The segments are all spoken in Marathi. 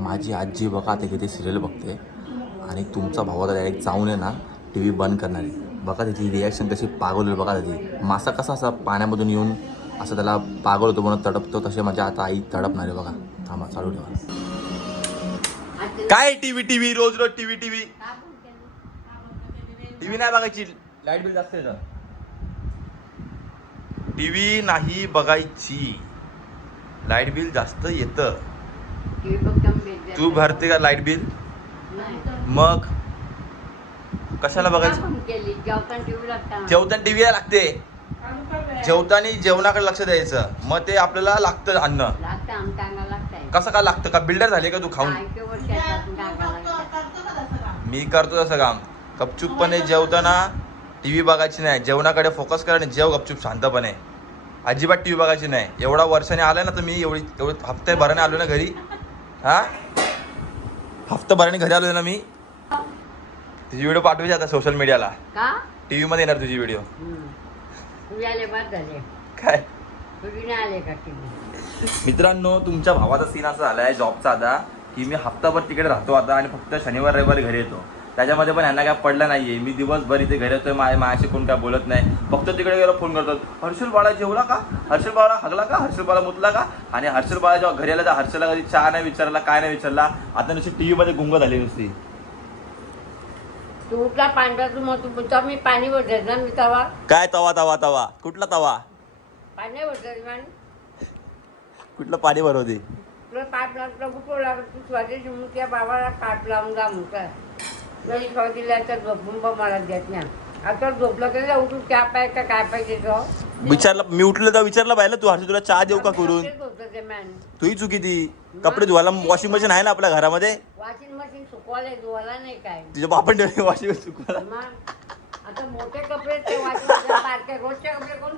माझी आजी बघा ते किती सिरियल बघते आणि तुमचा भाऊ आता डायरेक्ट जाऊन आहे ना टी व्ही बंद करणार आहे. बघा त्याची रिॲक्शन कशी पागवली बघा त्याची. मासा कसा असा पाण्यामधून येऊन असं त्याला पागल होतो म्हणून तडपतो, तसे माझ्या आता आई तडपणार आहे बघा. थांबा चालू ठेवा. काय टीव्ही टीव्ही रोज रोज टीव्ही टीव्ही टीव्ही नाही बघायची, लाईट बिल जास्त येतं. टीव्ही नाही बघायची, लाईट बिल जास्त येतं. तू भरते का लाईट बिल? मग कशाला बघायचं? जेवताना टीव्ही लागते. जेवताना जेवणाकडे लक्ष द्यायचं. मग ते आपल्याला लागतं अन्न. कसं काय लागतं? का बिल्डर झाले का तू खाऊन? मी करतो तसं काम. गपचूपपणे जेवताना टीव्ही बघायची नाही, जेवणाकडे फोकस करा आणि जेव गपचूप शांतपणे. अजिबात टीव्ही बघायची नाही. एवढा वर्षाने आलाय ना तर मी एवढी हप्ते भराने आलो ना घरी. हा हप्ता भराने घरी आलो ना मी. तुझी व्हिडिओ पाठवायची आता सोशल मीडियाला. टीव्ही मध्ये येणार तुझी व्हिडिओ. काय मित्रांनो, तुमच्या भावाचा सीन असा झालाय जॉबचा आता की मी हप्ताभर तिकडे राहतो आता आणि फक्त शनिवार रविवारी घरी येतो. त्याच्यामध्ये पण यांना काय पडलं नाहीये. मी दिवसभर इथे घरी येतोय, माझ्याशी कोण काय बोलत नाही. फक्त तिकडे गेलो फोन करतात, हर्षल बाळा जेवला का, हर्षल बाळा हगला का, हर्षल बाळा मुतला का. आणि हर्षल बाळा जेव्हा घरी आला तर हर्षलला कधी चहा नाही विचारला, काय नाही विचारला. आता नुसती टीव्ही मध्ये गुंग झाली नुसती. तुटला पांढरा तू मग तू मी पाणी भरते ना. मी तवा काय तवा तवा तवा कुठला तवा? पाणी भरते कुठलं पाणी भरवते? तुला पाईप लागलं कुठं तू स्वतःची त्या बाबाला पाईप लावून जा म्हणतात. नाही दिल्या तर झोपून पण मला देत नाही. आता झोपलं तर उठून चहा पाहिजे काय पाहिजे तो विचारला. मी उठलं तर विचारलं पाहिजे तू हर्ष तुला चहा देऊ का करून. तुही चुकी ती. कपडे धुवायला वॉशिंग मशीन आहे ना आपल्या घरामध्ये. वॉशिंग मशीन सुकवायला धुवायला नाही काय तुझ्या बापन ठेवले वॉशिंग मशीन सुकवायला. आता मोठे कपडे ते रोजचे कपडे कोण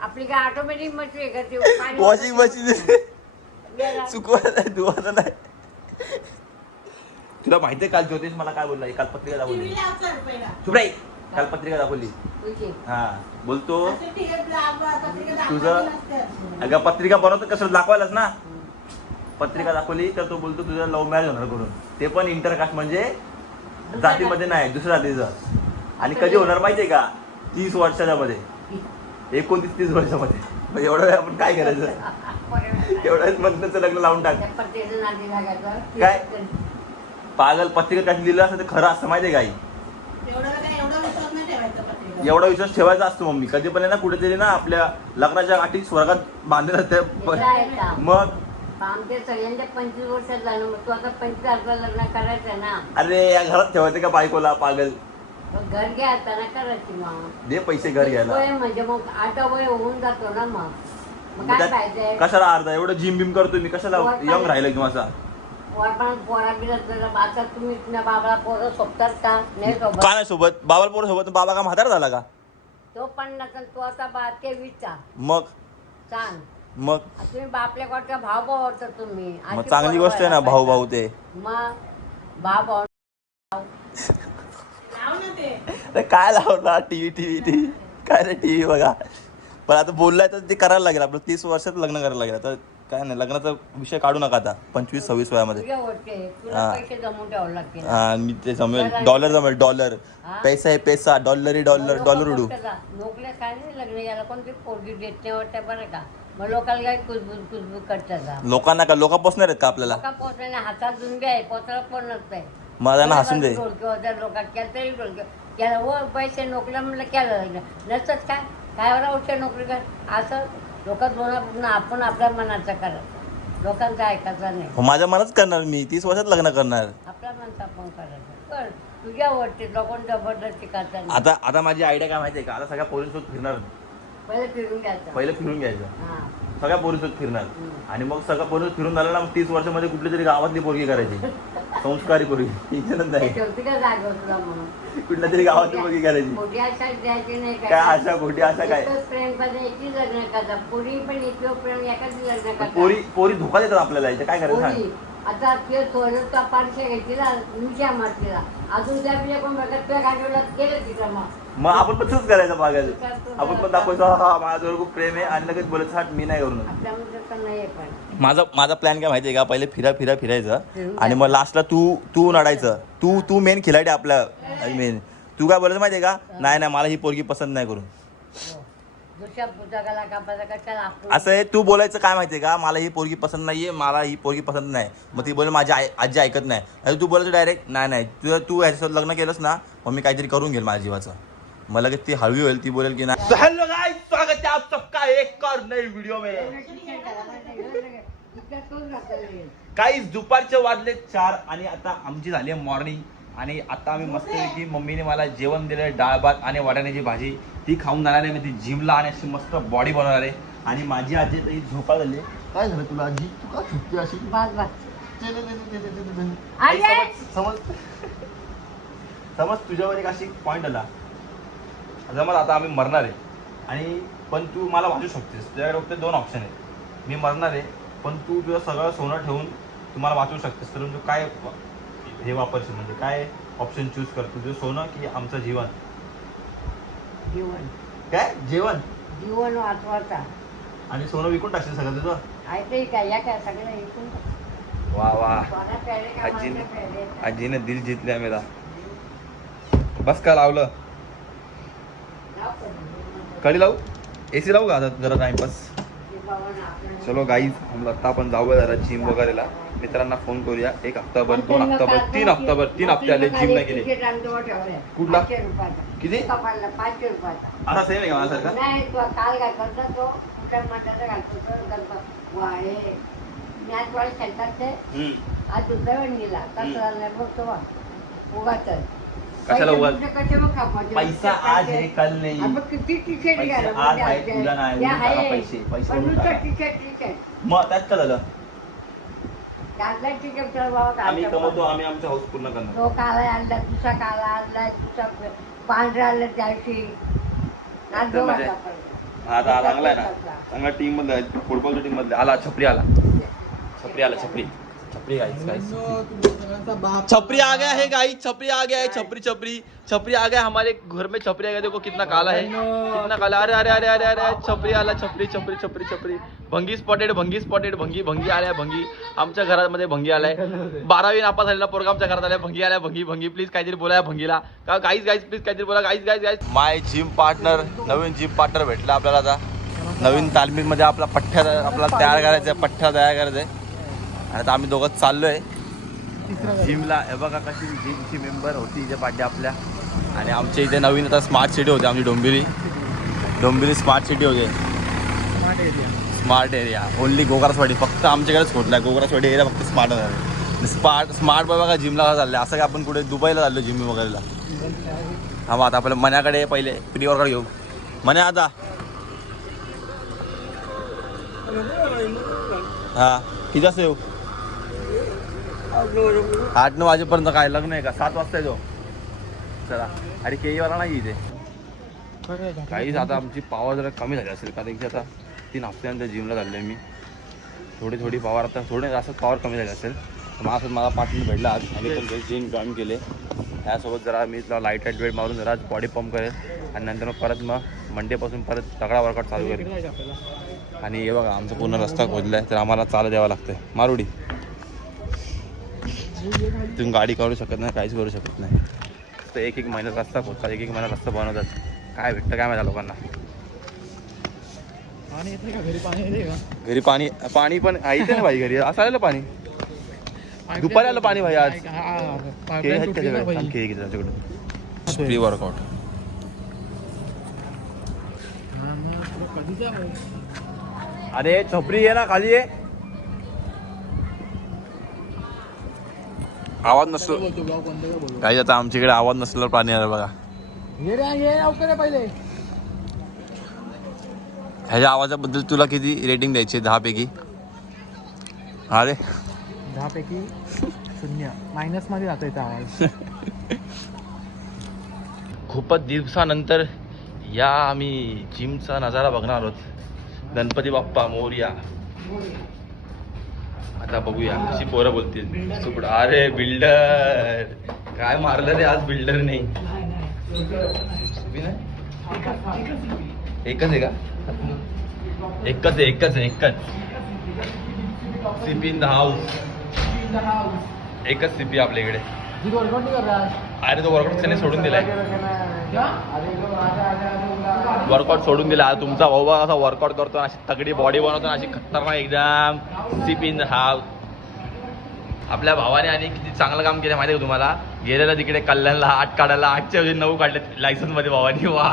आपली काय ऑटोमॅटिक मशीन आहे का ते वॉशिंग मशीन सुकवायला धुवायला नाही. तुला माहितीये काल ज्योतिष मला काय बोलला? काल पत्रिका दाखवली. सुप्राई काल पत्रिका दाखवली. हा बोलतो तुझं अगं पत्रिका बनवतो कसं दाखवायलाच ना. पत्रिका दाखवली तर तो बोलतो तुझं लव्ह मॅरेज होणार करून. ते पण इंटरकास्ट म्हणजे जातीमध्ये नाही, दुसऱ्या जातीचं. आणि कधी होणार माहितीये का? 30 वर्षाच्या मध्ये, 29-30 वर्षामध्ये. मग एवढा वेळ आपण काय करायचं? एवढ्याच म्हणण्याचं लग्न लावून टाक. काय पागल पत्रिका काय लिहिलं असं ते खरं असतं माहितीये काही. एवढा विश्वास ठेवायचा असतो. मम्मी कधी पण ना कुठेतरी ना आपल्या लग्नाच्या गाठी स्वर्गात बांधले जाते. मग आमच्या सगळ्यांच्या 25 वर्षात झालं. मग तू आता 25 लग्न करायचं ना. अरे या घरात ठेवायचं का बायकोला? पागल घर घ्यायचा ना करायची. मग दे पैसे घर घ्यायला. म्हणजे मग 8 वय होऊन जातो ना. मग काय पाहिजे? कशाला अर्धा एवढं जिम बिम करतोय मी, कशाला यंग राहिलं की माझा. पोरा बिला आता तुम्ही बाबा पोरं सोबतात का नाही? सोबत का नाही सोबत? बाबा पोरं सोबत. बाबा का म्हातारा झाला का? तो 50 तो आता 23चा. मग सांग मग तुम्ही बापल्या कोणत्या भाऊ भाऊ होता तुम्ही. मग चांगली गोष्ट आहे ना भाऊ भाऊ. ते मग भाऊ काय लावणार टीव्ही टीव्ही टीव्ही काय रे टीव्ही बघा. पण आता बोललाय तर ते करायला लागेल. आपलं 30 वर्षात लग्न करायला लागेल. आता काय नाही लग्नाचा विषय काढू नका आता 25-26 वयामध्ये. हा मी ते जमेल. डॉलर जमेल. डॉलर पैसा आहे पैसा. डॉलर डॉलर डॉलर उडू. नोकऱ्या काय नाही लग्न याला कोणती पोरगी देत नाही वाटतं बरं का. मग लोकांना काय कुजबुज करतात. लोकांना का लोक पोचणार आहेत का आपल्याला? पोचणार हातात जुंबे आहे पोचायला पण नसतंय. मला ना हसून दे. लोकात केलं तरी डोलक्या केलं हो पैसे नोकऱ्या म्हणलं केलं लग्न नसतंच काय काय बरं उठ्या नोकरी कर असं. लोकात बोलणं आपण आपल्या मनाचं करत. लोकांचं ऐकायचं नाही. माझ्या मनात करणार मी. 30 वर्षात लग्न करणार. आपल्या मनाचं आपण करायचं. कर तुझ्यावरती लोकांना जबरदस्ती करतात. आता माझी आयडिया काय माहितीये का? आता सगळ्या पोरींसोबत फिरणार. पहिले फिरून घ्यायचं. पहिलं फिरून घ्यायचं. सगळ्या पोरीसोबत फिरणार. आणि मग सगळ्या पोरी फिरून झालं ना मग 30 वर्षामध्ये कुठली तरी गावातली पोरगी करायची. संस्कारी पोरगी. नाही कुठल्या तरी गावातली पोरगी करायची. काय आशा खोटी आशा काय? पोरी धोका देतात आपल्याला. इथे काय करायचं सांग. आता ते थोडं पाचशे घेतलेला तुमच्या मारतीला अजून त्या बिया पण बघत त्या गाडीला गेलं तिथं. मग आपण पण तसंच करायचं बघायचं. आपण पण दाखवायचं हा माझ्याजवळ खूप प्रेम आहे आणि लगेच बोलायचं हाट मी नाही करून. आपल्यामध्ये तर नाही पण माझा प्लॅन काय माहितीये का, पहिले फिरायचं आणि मग लास्टला तू नडायचं. तू मेन खिलाडी आपला मेन. तू काय बोलायचं माहितीये का, नाही मला ही पोरगी पसंत नाही करून. दुसऱ्या पुस्तकाला कापायचा कशाला आपण असं आहे, तू बोलायचं काय माहितीये का, मला ही पोरगी पसंत नाहीये, मला ही पोरगी पसंत नाही. मग ती बोल माझी आजी ऐकत नाही. आणि तू बोलायचं डायरेक्ट नाही तू ह्याच्यासोबत लग्न केलंस ना, मग मी काहीतरी करून घेईल माझ्या जीवाचं. मग लगेच ती हळवी होईल, ती बोलेल की नाही. हेलो गाइस, स्वागत है आप सबका एक और नई व्हिडिओ में. काही दुपारचे वाजले 4 आणि आता आमची झाली आहे मॉर्निंग. आणि आता आम्ही मस्त की मम्मीने मला जेवण दिलं, डाळ भात आणि वाटाण्याची भाजी. ती खाऊन जाणार आहे, मी ती जिमला आणि अशी मस्त बॉडी बनवणार आहे. आणि माझी आजी तरी झोपा झाली. काय झालं तुला आजी, तू का झोपते अशी? आई, समज तुझ्यावर एक अशी पॉईंट आला, समज आता आम्ही मरणार आहे आणि पण तू मला वाचू शकतेस. तुझ्याकडे फक्त 2 ऑप्शन आहेत. मी मरणार आहे पण तू तुझं सगळं सोनं ठेवून तुम्हाला वाचू शकतेस. तर तू काय हे वापरशील, म्हणजे काय ऑप्शन चूज कर, तुझं सोनं की आमचं जीवन? जीवन काय जेवण? जीवन वाचवायचा आणि सोनं विकून टाकशील सगळं तुझं? ऐकते काय या काय सगळं ऐकून वा वा, सोना प्यायले का माणसं प्यायले? आजीने दिल जितल्या मेरा. बस का लावलं? लाव कधी. कडी लावू? AC लावू का आता जरा टाइमपास? ते बाबा ना आपल्याला- चलो गाईज, हम आता आपण जाऊया जरा जिम वगैरेला. मित्रांना फोन करूया. 1 हफ्ताभर, 2 हफ्ताभर, 3 हफ्ताभर, 3 हफ्ते आले जिम नाही गेले. तिकीट आमच्यावर ठेवलंय. कुठला? 500 रुपयाचा. किती? कपाळला 500 रुपयाचा. आता सेम आहे का माझ्यासारखा? नाही तो काल घालतो ना तो कुठल्या मठाचा घालतो तो गणपत वाळे मॅचवाळे सेंटरचे. आज दुसऱ्या वेळीला कसला नाही बघ तो उगाच कशाला उगाच? कसे मग कापायचे? पैसा आज आहे कल नाही. आपण किती टी-शर्ट पैसा घालतो आज आहे, उद्या नाही. त्या उद्या टाका आहे. पैसे पण नुसतं टाका. टी-शर्ट मग त्यात काय झालं? त्यातला टी-शर्ट तर बाबा आम्ही घालतो. कमवतो, आम्ही आमचा हाऊस पूर्ण करणार. तो काला आणला दुसरा काला आणला दुसरा पांढरा आणला त्याशी आज तर म्हणजे- आता चांगला आहे ना, चांगला टीम मधला फुटबॉलच्या टीम मधला आला. छपरी आला, छपरी गाइस. छपरी आ गया है गाइस, छपरी आ गया है. छपरी आ गया हमारे घर में. छपरी आ गया, देखो कितना काला है, कितना काला. अरे अरे अरे अरे अरे छपरी आला. छपरी भंगी स्पॉटेड, भंगी आलाय. भंगी आमच्या घरामध्ये भंगी आलाय. 12वी नापास झालेला पोरगा आमच्या घरात आलाय. भंगी आलाय. भंगी प्लीज काहीतरी बोला भंगीला. गाईज प्लीज काहीतरी बोला. गाईज माय जिम पार्टनर, नवीन जिम पार्टनर भेटला आपल्याला. आता नवीन तालमीमध्ये आपला पठ्ठ्या तयार करायचा आहे. आणि आता आम्ही दोघं चाललोय जिमला. हे बघा कशी जिमची मेंबर होती इथे पाठी आपल्या. आणि आमच्या इथे नवीन आता स्मार्ट सिटी होते आमची. डोंबिवली स्मार्ट सिटी होते. स्मार्ट एरिया ओनली गोगरासवाडी फक्त आमच्याकडेच खोदला. गोगरासवाडी एरिया फक्त स्मार्ट झाला. स्मार्ट बघा जिमला चालले. असं काय आपण कुठे दुबईला चाललो जिम वगैरेला. हा मग आता आपल्या मन्याकडे पहिले प्री वर्कआउट घेऊ. मन्या आता हा किती वाजता येऊ? 8-9 वाजेपर्यंत. काय लग्न आहे का? 7 वाजता येतो. चला. अरे केईवाला नाही इथे काहीच. आता आमची पावर जरा कमी झाली असेल, कारण की आता 3 हफ्त्यानंतर जिमला चाललो आहे मी. थोडी पावर, आता थोडे जास्त पावर कमी झाली असेल. माझ्यासोबत मला पार्टनर भेटला आज. आम्ही पण जिम जॉईन केले. त्यासोबत जरा मी लाईट वेट मारून जरा बॉडी पंप करेल. आणि नंतर मग मंडेपासून परत तगडा वर्कआउट चालू करेल. आणि हे बघा आमचा पूर्ण रस्ता खोदला आहे, तर आम्हाला चालत द्यावं लागतं. मारुडी तुम्ही गाडी काढू शकत नाही, काहीच करू शकत नाही. तर एक महिना रस्ता खोदतात, एक महिना रस्ता बनवतात. काय भेटतं काय माहिती लोकांना. घरी पाणी पण आहे ना भाई. घरी असं आलेलं पाणी. दुपारी आलं पाणी भाई आज. Free workout. अरे छपरी आहे ना खाली आहे. आवाज नसलो काही. आता आमच्याकडे आवाज नसलेला प्राणी आला बघा. ह्याच्या आवाजाबद्दल तुला किती रेटिंग द्यायची? 10 पैकी? अरे 10 पैकी 0 मायनस मध्ये जातो इथे आवाज. खूपच दिवसानंतर या आम्ही जिमचा नजारा बघणार आहोत. गणपती बाप्पा मोरया. आता बघूया कशी पोरं बोलतील. अरे बिल्डर काय मारलं रे आज बिल्डर नाही. एकच आहे का? एकच. CP in the house. एकच सीपी आपल्याकडे. अरे तो वर्कआउट त्याने सोडून दिलाय. वर्कआउट सोडून दिला. तुमचा भाऊ बघा कसा वर्कआउट करतो, अशी तगडी बॉडी बनवतो, अशी खतरनाक एकदम. CP in the house. आपल्या भावाने आणि किती चांगलं काम केलं माहिती आहे का तुम्हाला. गेलेला तिकडे कल्याणला 8 काढायला, 8च्या ऐवजी 9 काढले लायसन्स मध्ये भावानी. वा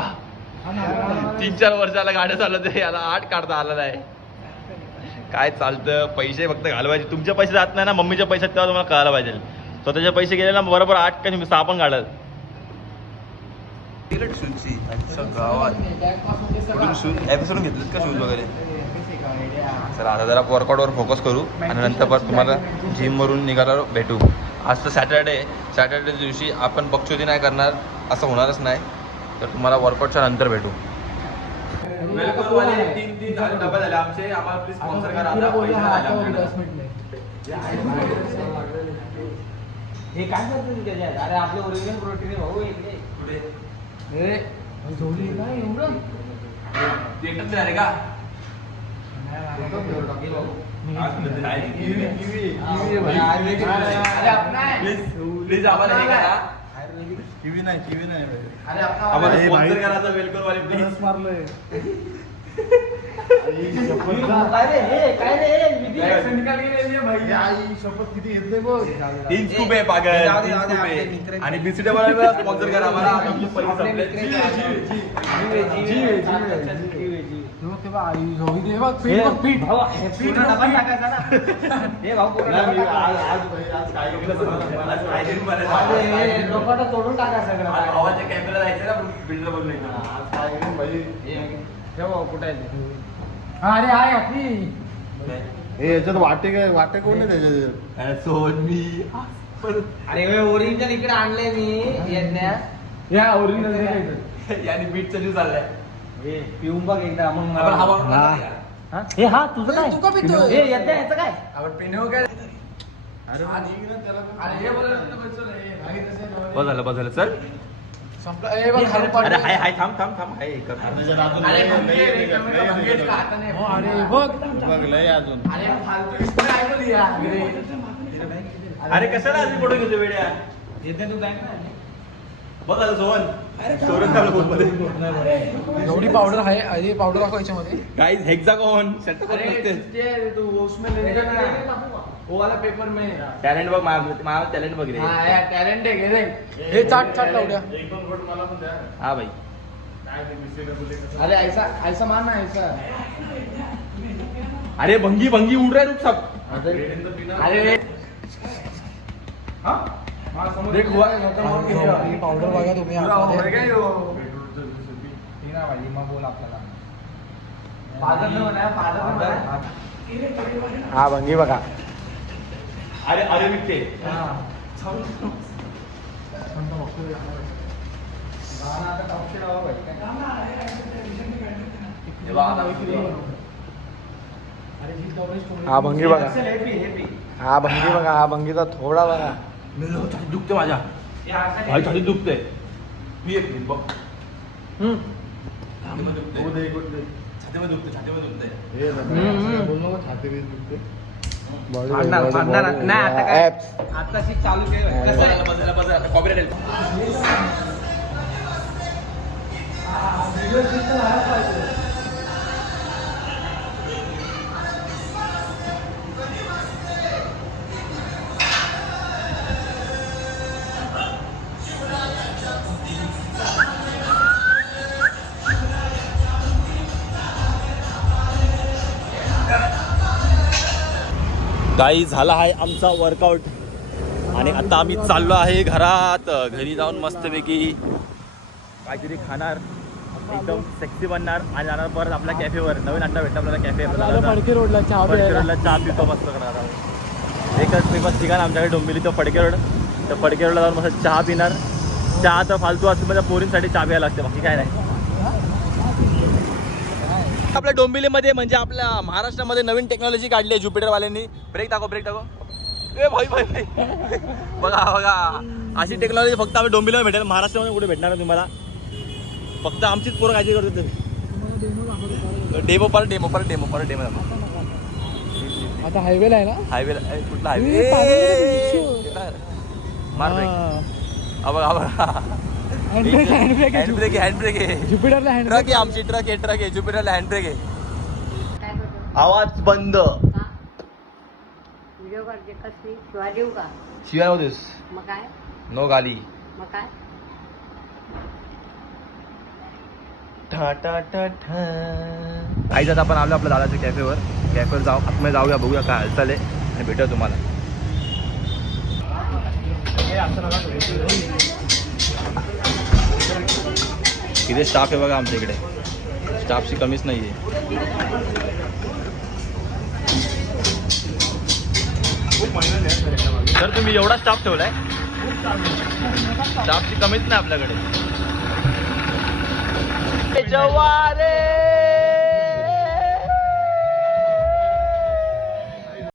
3-4 वर्षाला गाड्या चालवते, याला 8 काढता आलेला आहे. काय चालतं. पैसे फक्त घालवायचे. तुमचे पैसे जात नाही ना, मम्मीच्या पैशात, तेव्हा तुम्हाला कळायला पाहिजे. स्वतःचे पैसे गेले ना बरोबर 8 का 6 पण काढत. एपिसोड घेतलेत का शूज वगैरे. चला आता जरा वर्कआउटवर फोकस करू आणि नंतर परत तुम्हाला जिमवरून निघायला भेटू. आज तर सॅटर्डे दिवशी आपण बक्षुदी नाही करणार, असं होणारच नाही. तर तुम्हाला वर्कआउटच्या नंतर भेटू. वेलकमवाले 3 डबे झाले आमचे. आम्हाला प्लीज स्पॉन्सर करा. हे काय करतो तू त्याच्यात. अरे आपले ओरिजिनल प्रोटीन भाऊ इकडे. कुठे झोली नाही एवढं एकच झाले का. प्लीज आम्हाला हे करा. किवी नाही आम्हाला स्पॉन्सर करा. वेलकमवाले प्लीज. मारलंय शपथ किती येते बघ. 3 स्कूप आहे पागल. 3 स्कूप आहे. आणि बीसीडे वाला स्पॉन्सर करा आम्हाला. आमचे पैसे संपले. तोडून टाका सगळं. भावाच्या कॅमेरा जायचं ना बिल्डर बनून. कुठे अरे आहे आपली. हे याच्यात वाटे कोण आहे त्याच्यात. सोन मी. अरे ओरिजिनल इकडे आणलंय मी. या ओरिजिनल याने बीटचा ज्यूस आलाय. पिऊन बघ एकदा मग आपण हा वापरला. हे हा तुझं काय तू का पितो. हे याचं काय आपण पिनो काय. अरे बस झालं चल. अरे हाय हाय थांब हाय कर. बघ लय अजून. अरे कशाला आधी फोटो घेतो वेड्या. येते तू बँक बघ झालं सोहन चालू फोन मध्ये. एवढी पावडर आहे. अरे पावडर दाखव याच्यामध्ये. गाइस हेक्सागोन शट तू उसमें वाला पेपर में टॅलेंट बघ. माझा टॅलेंट बघ रे. टॅलेंट आहे रे. हे चाट लावूया. हा भाई. अरे ऐसा मारना ऐसा. अरे भंगी उड रहा है रुक सब. अरे देख हुआ पावडर बघा तुम्ही. हा भंगी बघा. अरे मिठे. हा भंगी बघा. हा भंगी बघा. हा भंगीचा थोडा बघा. छाती दुखते माझ्या. भाई छाती दुखते. मी एक मिनिट बघ. छातीमध्ये दुखते. आता चालू केलं. कॉपीराइट. गाई झाला आहे आमचा वर्कआउट आणि आता आम्ही चाललो आहे घरात. घरी जाऊन मस्तपैकी काहीतरी खाणार, एकदम सेक्सी बनणार आणि जाणार परत आपल्या कॅफेवर. नवीन अड्डा भेटला आपल्याला कॅफे. फडके रोडला चहा पितो मस्त करणार. एकच फेमस ठिकाण आमच्याकडे डोंबिवली, तो फडके रोड. तर फडके रोडला जाऊन मस्त चहा पिणार. चहा तर फालतू असते, म्हणजे पोरींसाठी चहा प्यायला लागते, बाकी काय नाही. आपल्या डोंबिवलीमध्ये म्हणजे आपल्या महाराष्ट्रामध्ये नवीन टेक्नॉलॉजी काढली आहे ज्युपिटरवाल्यांनी. ब्रेक टाको. ए भाई बघा अशी टेक्नॉलॉजी फक्त आपल्या डोंबिवलीमध्ये भेटेल, महाराष्ट्रामध्ये कुठे भेटणार नाही तुम्हाला. फक्त आमचीच पोरं काळजी करतो. डेमो पर डेमो आता हायवेला आहे ना हायवे कुठला ए, हायवे मार ब्रेक हँड ब्रेक आहे ज्युपिटरला हँड ट्रक आहे आमची ट्रक आहे ज्युपिटरला हँड ब्रेक आहे काय करतो आवाज बंद का व्हिडिओ काढते कसली शिवाय देऊ का शिवाय होतेस मग काय नो गाली मग काय आई जात आपण आलो आपल्या दादाच्या कॅफेवर जाऊ आतमध्ये जाऊया बघूया काय हालचाल आहे आणि भेटूया तुम्हाला इथे स्टाफ आहे बघा आमच्या इकडे स्टाफची कमीच नाही आहे सर तुम्ही एवढा स्टाफ ठेवलाय स्टाफची कमीच नाही आपल्याकडे जवारे